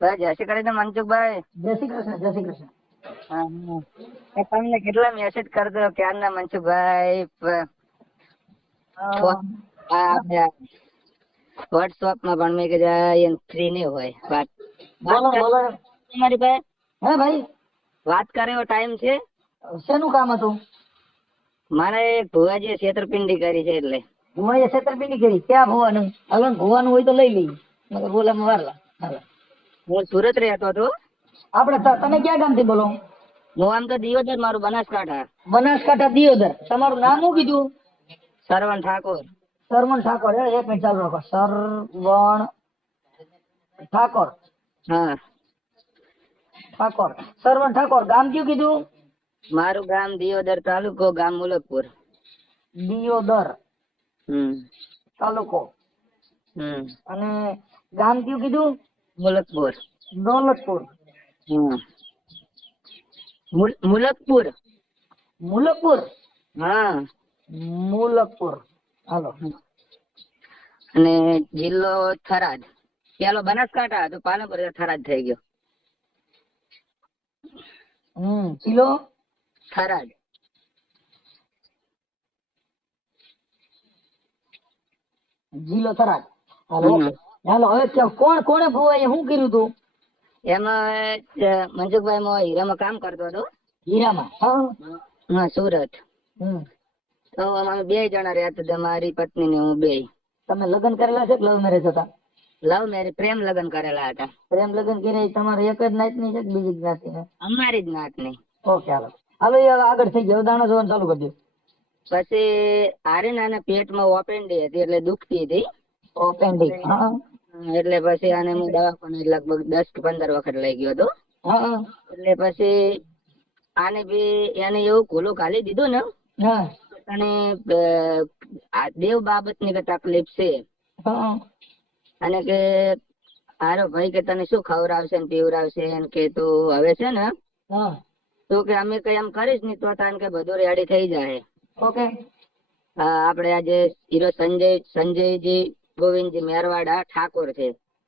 ભાઈ જય શ્રી કૃષ્ણ મનસુખભાઈ. જય શ્રી કૃષ્ણ, જય શ્રી કૃષ્ણ. હા, તમને કેટલા મેસેજ કરતો ક્યારના મનસુખભાઈ. આપણે વોટ્સઅપ માં પણ મેં કીધું ફ્રી નહીં હોય. બોલો બોલો. તમારી પાસે હે ભાઈ, વાત કરે એવો ટાઈમ છે? શેનું કામ હતું? મારે એક ભુવાજીએ છેતરપિંડી કરી છે એટલે. ભુવાએ છેતરપિંડી કરી? ક્યાં ભુવાનું? હાલો ને, ભુવાનું હોય તો લઈ લઈએ. મગર બોલામાં વાર લાગે. હાલો. હું સુરત રહેતો હતો. તમે ક્યાં ગામથી બોલો? હું આમ તો દિયોદર, મારું બનાસકાંઠા. બનાસકાંઠા દિયોદર. તમારું નામ શું કીધું? સરવણ ઠાકોર. સરવણ ઠાકોર. એક મિનિટ ચાલુ રાખો. સરવણ ઠાકોર. હા, ઠાકોર. સરવણ ઠાકોર. ગામ કયું કીધું? મારું ગામ દિયોદર, તાલુકો ગામ મુલકપુર. દિયોદર હમ તાલુકો. હમ અને ગામ કયું કીધું? મુલકપુર. દોલતપુર. હમ મુલકપુર. મુલકપુર. હા, મુલકપુર. હાલો. અને જિલ્લો થરાદ. પેલો બનાસકાંઠા તો પાલનપુર થરાદ થઈ ગયો. જિલ્લો થરાદ. જિલ્લો થરાદ. હાલો. હાલો, હવે કોણે ભુવાએ શું કર્યું તું? એમાં મનસુખભાઈ માં હીરામાં કામ કરતો હતો. હીરામાં? હા, સુરત. તો અમે 2 જણા રહ્યા હતા, મારી પત્ની ને હું 2. તમે લગ્ન કરેલા છે કે લવ મેરેજ હતા? લવ મેરેજ, પ્રેમ લગ્ન કરેલા હતા. પ્રેમ લગ્ન કર્યા? તમારે એક જ નાતની છે કે બીજી જ્ઞાતિની? અમારી જ નાતની. ઓકે, હાલો. હાલો, એ હવે આગળ થઈ ગયો. દાણા જોવાનું ચાલુ કરી દો. પછી આર્યનાના પેટમાં ઓપેન્ડી હતી એટલે દુખતી હતી. ઓપેન્ડિક. હા. એટલે પછી આને હું દવાખાને લગભગ 10 કે 15 વખત લઈ ગયો હતો. હા. એટલે પછી આને બી એને એવું ઘોલું ઘાલી દીધું ને. હા. અને દેવ બાબતની તકલીફ છે. હા. અને કે હારો ભાઈ કે તને શું ખવડાવશે ને પીવડાવશે કે તું હવે છે ને હા. તો કે અમે કઈ એમ કરીશ ને તો તાન કે બધું રેડી થઈ જાય. ઓકે. આપણે આજે હીરો સંજયજી ગોવિંદજી મેરવાડા ઠાકોર છે.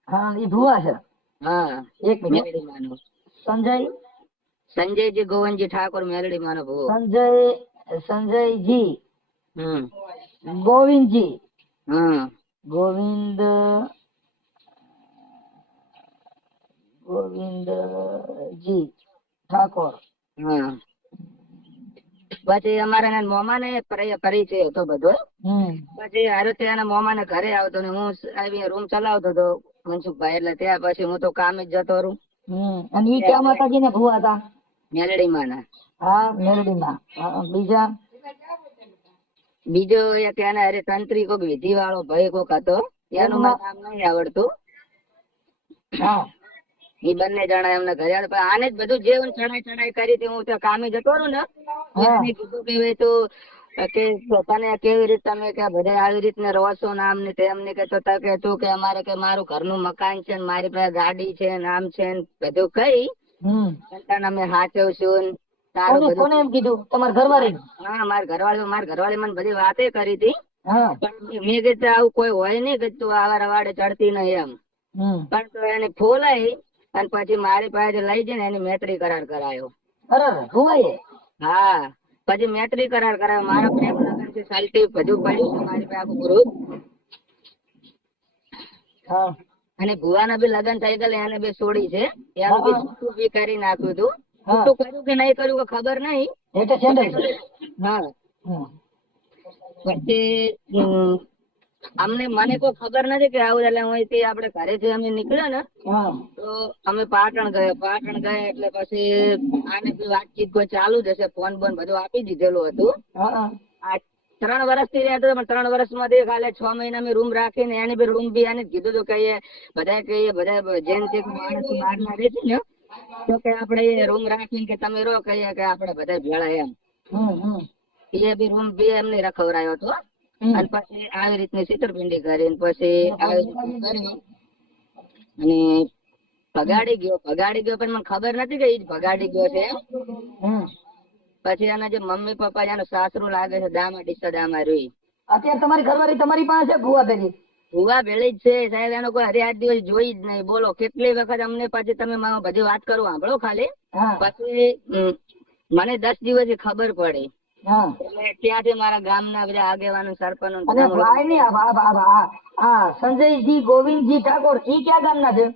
હા, એ ભુવા છે. હા, એક મિનિટ. મેલડી માનો સંજયજી ગોવિંદજી ઠાકોર, મેલડી માનો ભુવો. સંજયજી ગોવિંદજી. ગોવિંદજી ઠાકોર. હા. પછી અમારા મોમા ને પરિચય હતો બધો. પછી હારે ત્યાં મોમા ને ઘરે આવતો ને હું આવી રૂમ ચલાવતો હતો મનસુખભાઈ. એટલે ત્યાં પછી હું તો કામે જ જતો રહું. અને ઈ ક્યાં માતાજી ને ભુવા હતા? મેલડી માના. હા, મેલડી માં. બીજો ત્યાં અરે તંત્રી કોક વિધિ વાળો ભાઈ કોક હતો. એનું મને નામ નહીં આવડતું. એ બંને જણા એમને ઘરે આવ્યા. આને જ બધું જેવું ચડાઈ કરી હતી. હું ત્યાં કામે જતો રહું ને કીધું કે તું કે તને કેવી રીતે તમે કે બધા આવી રીતને રહો છો ને આમ ને તેમ ને કે તું કે અમારે કે મારું ઘરનું મકાન છે ને મારી પાસે ગાડી છે ને આમ છે ને બધું કઈ અમે સાચવશું. કોને એમ કીધું? તમારા ઘરવાળી? હા, મારા ઘરવાળી મને બધી વાતે કરી હતી. મેં કીધું આવું કોઈ હોય નહીં કે તું આવા રવાડે ચડતી નહીં એમ. પણ તો એને ફોલાઈ અને પછી મારી પાસે લઈ જઈને એની મૈત્રી કરાર કરાયો. હા, પછી મૈત્રી કરાર કરાયો. મારા પ્રેમ લગન છે, સાલટી બધું પડ્યું છે મારી પાસે આખું ગ્રુપ. અને ભુવાના બી લગન થઈ ગયેલા, એને બી છોડી છે. એનું બી છૂટું બી કરી નાખ્યું હતું. છૂટું કર્યું કે નહીં કર્યું ખબર નહીં. હા, પછી મને કોઈ ખબર નથી કે આવું. એટલે અહીંથી આપણે ઘરેથી અમે નીકળ્યા ને તો અમે પાટણ ગયા. એટલે પછી આને બી વાતચીત કોઈ ચાલુ જ હશે. ફોન બોન બધું આપી દીધેલું હતું. 3 વર્ષથી રહેતો, પણ 3 વર્ષમાંથી ખાલી 6 મહિના મેં રૂમ રાખીને એને બી રૂમ બી એને કીધું હતું કે બધા જેમ તે માણસ બહાર ના રહે છે ને તો કે આપણે રૂમ રાખીને કે તમે રહો કહીએ કે આપણે બધા ભેળા એમ. એ બી રૂમ બી એમને રખવરાયો હતો. અને પછી આવી રીતની છેતરપિંડી કરી પછી આવી રીતનું કર્યું અને ભગાડી ગયો. પણ મને ખબર નથી કે એ જ ભગાડી ગયો છે. પછી એના જે મમ્મી પપ્પા એનું સાસરું લાગે છે દામા ડીસા દામા રૂઈ. અત્યારે તમારી ઘરવાળી તમારી પાસે છે ભુવા ભેગી? ભૂવા ભેળી જ છે સાહેબ, એનો કોઈ હરે આજ દિવસ જોઈ જ નહીં. બોલો કેટલી વખત અમને પછી તમે બધી વાત કરો સાંભળો ખાલી. પછી મને 10 દિવસે ખબર પડી. એટલે ત્યાંથી મારા ગામના બધા આગેવાનો સરપંચ અને ભાઈ ની સંજયજી ગોવિંદજી ઠાકોર ઈ ક્યાં ગામના છે?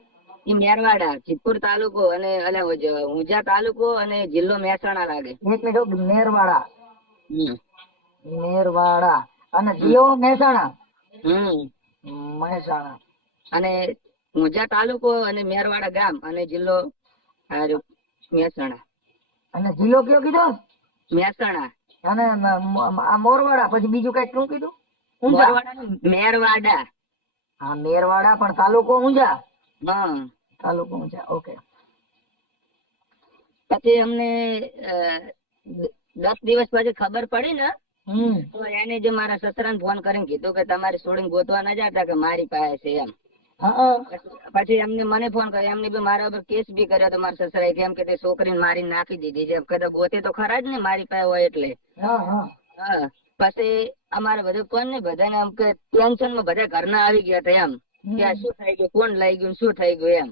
એ મેરવાડા સિદ્ધપુર તાલુકો અને ઊંઝા તાલુકો અને જિલ્લો મહેસાણા લાગે. એક મિનિટ, મેરવાડા. મેરવાડા અને જિલ્લો મહેસાણા. મહેસાણા અને ઊંઝા તાલુકો અને મેરવાડા ગામ અને જિલ્લો મહેસાણા. અને જિલ્લો કયો કીધો? મહેસાણા. અને મોરવાડા પછી બીજું કઈ શું કીધું? મેરવાડા. હા મેરવાડા પણ તાલુકો ઊંઝા. હા તાલુકો ઊંઝા. ઓકે. પછી અમને 10 દિવસ પછી ખબર પડી ને તો એને જે મારા સસરાને ફોન કરીને કીધું કે તમારે છોડીને ગોતવા ના જતા કે મારી પાસે છે એમ. પછી એમને મને ફોન કર્યો, એમને બી મારા ઉપર કેસ બી કર્યો તો મારા સસરાએ, કેમ કે તે છોકરીને મારી નાખી દીધી છે. કદાચ ગોતે તો ખરા જ ને મારી પાસે હોય એટલે. પછી અમારે બધું કોણ ને બધાને એમ કે ટેન્શન માં બધા ઘરના આવી ગયા હતા એમ કે આ શું થઈ ગયું, કોણ લઈ ગયું, શું થઈ ગયું એમ.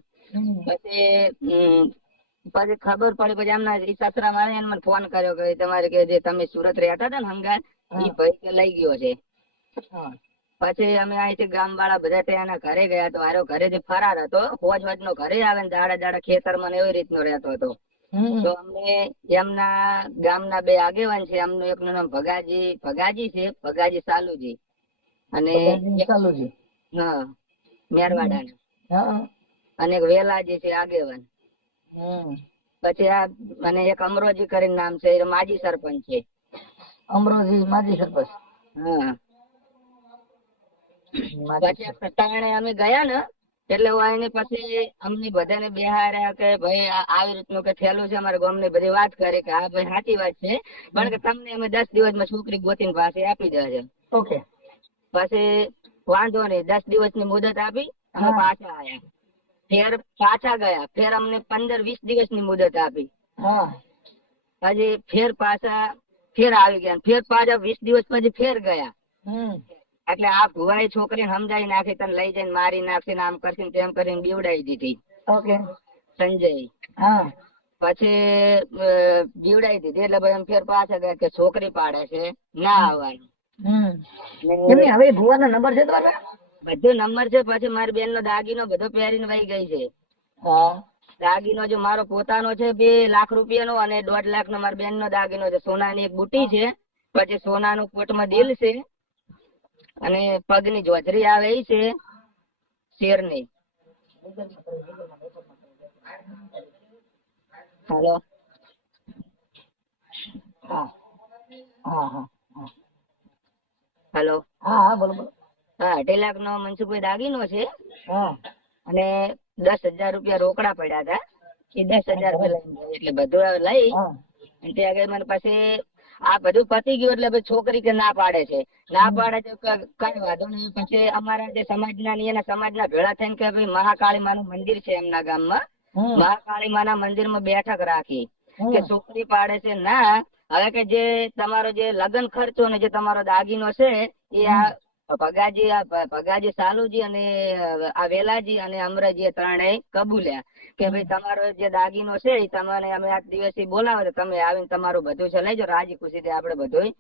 પછી ખબર પડી, પછી એમના સસરા મારે એને મને ફોન કર્યો કે તમારે કે જે તમે સુરત રહેતા હતા ને હંગાત એ ભાઈ કે લઈ ગયો છે. પછી અમે અહીંથી ગામ વાળા બધા ત્યાંના ઘરે ગયા તો હારો ઘરે જે ફરાર હતો હોજ નો ઘરે આવે ને દાડા ખેતરમાં એવી રીતનો રહેતો હતો. તો અમને એમના ગામના 2 આગેવાન છે, એમનું એકનું નામ ભગાજી છે, ભગાજી સાલુજી અને હા મેરવાડા અને એક વેલાજી છે આગેવાન. પછી આ અને એક અમરોજી કરીને નામ છે, માજી સરપંચ છે. અમરોજી માજી સરપંચ. હા. પછી સત્તાણે અમે ગયા ને એટલે એને પછી અમને બધાને બેહાર્યા કે ભાઈ આવી રીતનું કે થયેલું છે. અમારા ગામની બધી વાત કરી કે હા ભાઈ સાચી વાત છે, પણ કે તમને અમે 10 દિવસમાં છોકરી ગોતીને પાસે આપી દેશે. ઓકે. પછી વાંધો નહીં, 10 દિવસની મુદત આપી અમે પાછા આવ્યા. ફેર પાછા ગયા, ફેર અમને 15-20 દિવસની મુદત આપી. પછી ફેર આવી ગયા, ફેર પાછા 20 દિવસ પછી ફેર ગયા. એટલે આ ભુવાએ છોકરીને સમજાવી નાખી, તને લઈ જઈને મારી નાખશે ને આમ કરશે ને તેમ કરીને બીવડાવી દીધી. ઓકે. સંજય. પછી બીવડાવી દીધી એટલે ભાઈ ફેર પાછા ગયા કે છોકરી પાડે છે ના આવવાનું. હવે ભુવાનો નંબર છે તમારે? બધો નંબર છે. પછી મારી બેન નો દાગીનો બધો પહેરીને વહી ગઈ છે. દાગીનો જો મારો પોતાનો છે 2 લાખ રૂપિયાનો અને 1.5 લાખ નો મારી બેન નો દાગીનો છે. સોનાની એક બુટી છે, પછી સોનાનું કોટમાં દિલ છે અને પગની જોજરી આવે એ છે શેરની. હેલો. હેલો. બોલો. 2.5 લાખ નો મનસુખભાઈ દાગીનો છે અને 10,000 રૂપિયા રોકડા પડ્યા હતા. એ 10,000 રૂપિયા એટલે બધું લઈ ત્યાં આગળ મને પછી આ બધું પતી ગયું. એટલે છોકરી કે ના પાડે છે તો કઈ વાંધો નહીં. પછી અમારા જે સમાજના એના સમાજના ભેળા થઈને કે ભાઈ મહાકાળી માનું મંદિર છે એમના ગામમાં, મહાકાળી માના મંદિરમાં બેઠક રાખી કે છોકરી પાડે છે ના. હવે કે જે તમારો જે લગ્ન ખર્ચો ને જે તમારો દાગીનો છે એ આ ભગાજી સાલુજી અને આ વેલાજી અને અમરાજી ત્રણેય કબૂલ્યા કે ભાઈ તમારો જે દાગીનો છે એ તમને અમે આ દિવસે બોલાવે તો તમે આવીને તમારું બધું છે લઈ જાઓ. રાજી ખુશીથી આપણે બધું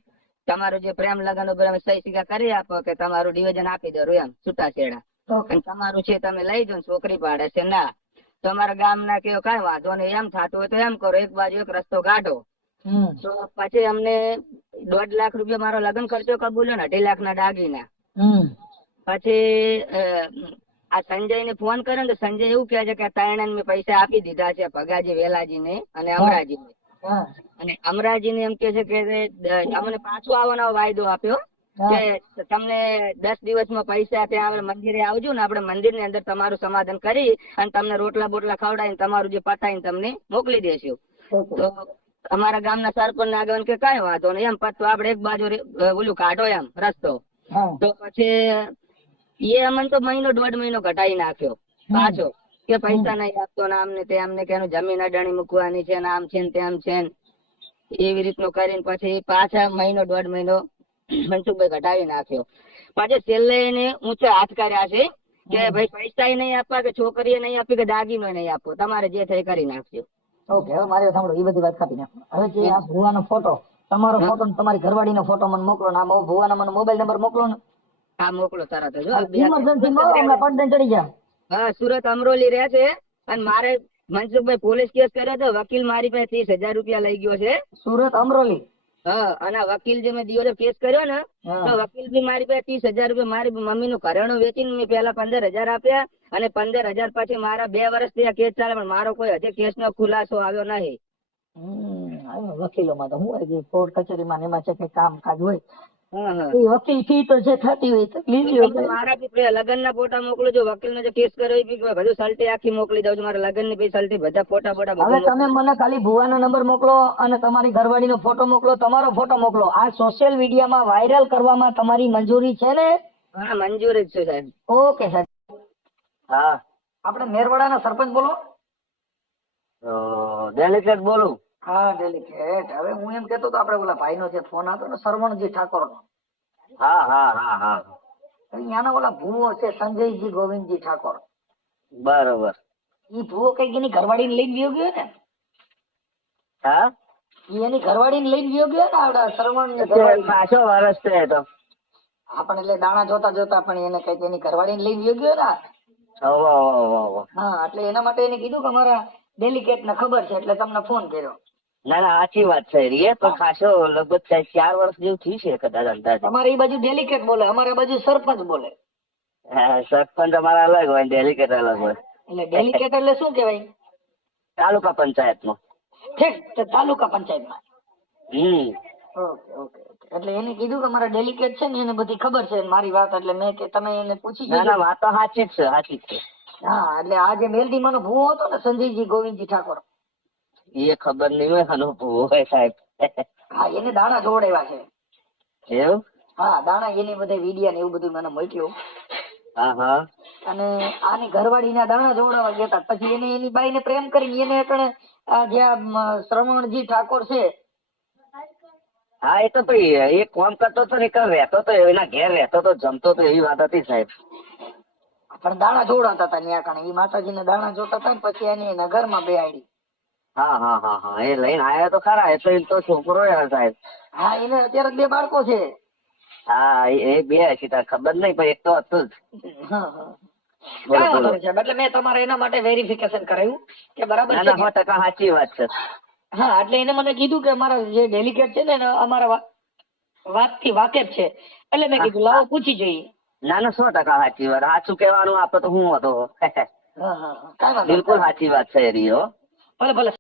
તમારું જે પ્રેમ લગ્ન ઉપર અમે સહી સિક્કા કરી આપો કે તમારું ડિવિઝન આપી દો એમ છૂટાછેડા. અને તમારું છે તમે લઈ જાઓ. છોકરી પાડે છે ના. તમારા ગામના કે કઈ વાંધો નહીં, એમ થતું હોય તો એમ કરો, એક બાજુ એક રસ્તો કાઢો. તો પછી અમને 1.5 લાખ રૂપિયા મારો લગ્ન ખર્ચો કબૂલ્યો ને 2.5 લાખ ના દાગીના. પછી આ સંજય ને ફોન કર્યો ને સંજય એવું કહે છે કે ત્રણેય મેં પૈસા આપી દીધા છે, ભગાજી વેલાજી ને અને અમરાજી ને. અને અમરાજી ને એમ કે છે કે અમને પાછો આવવાનો વાયદો આપ્યો કે તમને 10 દિવસમાં પૈસા ત્યાં મંદિરે આવજો ને આપણે મંદિર ની અંદર તમારું સમાધાન કરી અને તમને રોટલા બોટલા ખવડાવીને તમારું જે પતાવીને તમને મોકલી દેશું. તો અમારા ગામના સરપંચ ના આગળ કે કઈ વાંધો નહીં એમ તો આપડે એક બાજુ ઓલું કાઢો એમ રસ્તો. તો પછી એ અમને તો 1.5 મહિનો ઘટાડી નાખ્યો પાછો કે પૈસા નહીં આપતો ને આમને તે આમને કે જમીન અડાણી મૂકવાની છે ને આમ છે ને તેમ છે ને એવી રીતનું કરીને પછી પાછા 1.5 મહિનો મનસુખભાઈ ઘટાડી નાખ્યો. પછી છેલ્લે એને ઊંચા હાથ કર્યા છે કે ભાઈ પૈસા નહીં આપવા કે છોકરીએ નહીં આપી કે દાગીનો નહીં આપવો, તમારે જે થાય કરી નાખજો. ઓકે, હવે મારે સાંભળો, એ બધી વાત કાપી નાખો. હવે જે આ ભુવાનો ફોટો, તમારો ફોટો ને તમારી ઘરવાળીનો ફોટો મને મોકલો ને, આ ભુવાનો મને મોબાઈલ નંબર મોકલો ને. હા મોકલો તરત જ. ઇમરજન્સી માં હમણાં પડદે ચડી ગયા. હા સુરત અમરોલી રહે છે અને મારે મનસુખભાઈ પોલીસ કેસ કર્યો તો, વકીલ મારી પાસે 30,000 રૂપિયા લઈ ગયો છે. સુરત અમરોલી? હા, અને વકીલ જે મેં દિવસે કેસ કર્યો ને તો વકીલ બી મારી પાસે 30,000 રૂપિયા મારી મમ્મી નું ઘરેણું વેચીને મેં પેલા 15,000 આપ્યા અને 15,000 પછી મારા 2 વર્ષથી આ કેસ ચાલે, પણ મારો કોઈ હજી કેસ નો ખુલાસો આવ્યો નહીં. વકીલોમાં તો હું હોય કોર્ટ કચેરીમાં એમાં છે કે કામકાજ હોય, હા હા, એ વકીલ ફી તો જે થતી હોય તો લીધી હોય. મારા બી લગ્ન ના ફોટા મોકલું છું, વકીલ નો જે કેસ કર્યો એ બી બધું સલટી આખી મોકલી દઉં છું, મારા લગ્ન ની બી સલટી બધા ફોટા હવે બધું. તમે મને ખાલી ભુવાનો નંબર મોકલો અને તમારી ઘરવાળીનો ફોટો મોકલો, તમારો ફોટો મોકલો. આ સોશિયલ મીડિયામાં વાયરલ કરવામાં તમારી મંજૂરી છે ને? હા મંજૂરી જ છે સાહેબ. ઓકે સાહેબ. હા આપણે મેરવાડાના સરપંચ બોલો? ડેલિકેટ બોલું. હા ડેલિકેટ. હવે હું એમ કેતો તો આપણે ઓલા ભાઈનો જે ફોન હતો ને સરવણજી ઠાકોરનો, હા હા હા હા અહીંયાના ઓલા ભુવો છે સંજયજી ગોવિંદજી ઠાકોર, બરોબર. ઈ ભુવો કઈક એની ઘરવાળીને લઈને ગયો ગયો ને? હા ઈ એની ઘરવાળીને લઈને ગયો ગયો ને આપડા સરવણની ઘરવાળી? પાછો વર્ષ છે તો. હા પણ એટલે દાણા જોતા જોતા પણ એને કઈક એની ઘરવાળીને લઈને ગયો ગયો ને? હા, એટલે એના માટે એને કીધું કે અમારા ડેલિકેટ ને ખબર છે એટલે તમને ફોન કર્યો. ના ના સાચી વાત છે રે, તો ખાસો લગભગ 4 વર્ષ જેવું થયું છે કદાચ અંદાજે. અમારે એ બાજુ ડેલિકેટ બોલે, અમારે બાજુ સરપંચ બોલે. હા, સરપંચ અમારા અલગ હોય, ડેલિકેટ અલગ હોય. એટલે ડેલિકેટ એટલે શું કહેવાય? તાલુકા પંચાયત નો. ઠીક, તો તાલુકા પંચાયતમાં. હમ ઓકે. એટલે એને કીધું કે મારા ડેલિકેટ છે ને એને બધી ખબર છે મારી વાત, એટલે મેં કે તમે એને પૂછી ના જોજો. ના વાત તો સાચી જ છે, સાચી જ છે. હા, એટલે આ જે મેલડીમાંનો ભૂવો હતો ને સંજયજી ગોવિંદજી ઠાકોર, એ ખબર નહીં હોય અનુભવ હોય સાહેબ. હા એને દાણા જોડાવ્યા છે. એવું? હા, દાણા એની બધા વિડિયા ને એવું બધું મને મોકલ્યું. હા હા. અને આની ઘરવાળીના દાણા જોડાવા ગયા હતા. પછી એને એની બાઈને પ્રેમ કરીને એને એટલે આ જે આ શ્રવણજી ઠાકોર છે, હા એ તો ભાઈ એ કામ કરતો હતો ને રહેતો તો એના ઘેર રહેતો તો, જમતો તો, એવી વાત હતી સાહેબ. પણ દાણા જોડાતા હતા ત્યાં કણે. એ માતાજીને દાણા જોતા હતા ને પછી એની એના ઘરમાં બેહાડી. હા હા હા હા, એ લઈને આયા તો ખરા, એટલે એ તો છોકરો સાહેબ. હા, એને અત્યારે 2 બાળકો છે. હા એ 2 હશે તાર ખબર નહીં, પણ એક તો હતું જ. હા હા, બોલો કાંઈ વાંધો બોલો. નહીં સાહેબ. એટલે મેં તમારે એના માટે વેરિફિકેશન કરાવ્યું કે બરાબર ના છે ના કે? 100% સાચી વાત છે. હા, એટલે એને મને કીધું કે અમારા જે ડેલિકેટ છે ને અમારા વાતથી વાકેફ છે, એટલે મેં કીધું લાવો પૂછી જોઈએ. ના ના 100% સાચી વાત. સાચું કહેવાનું આપડે તો હું હતો. હા હા, કાંઈ વાંધો નહીં. બિલકુલ સાચી વાત છે એ રહ્યો. ભલે ભલે.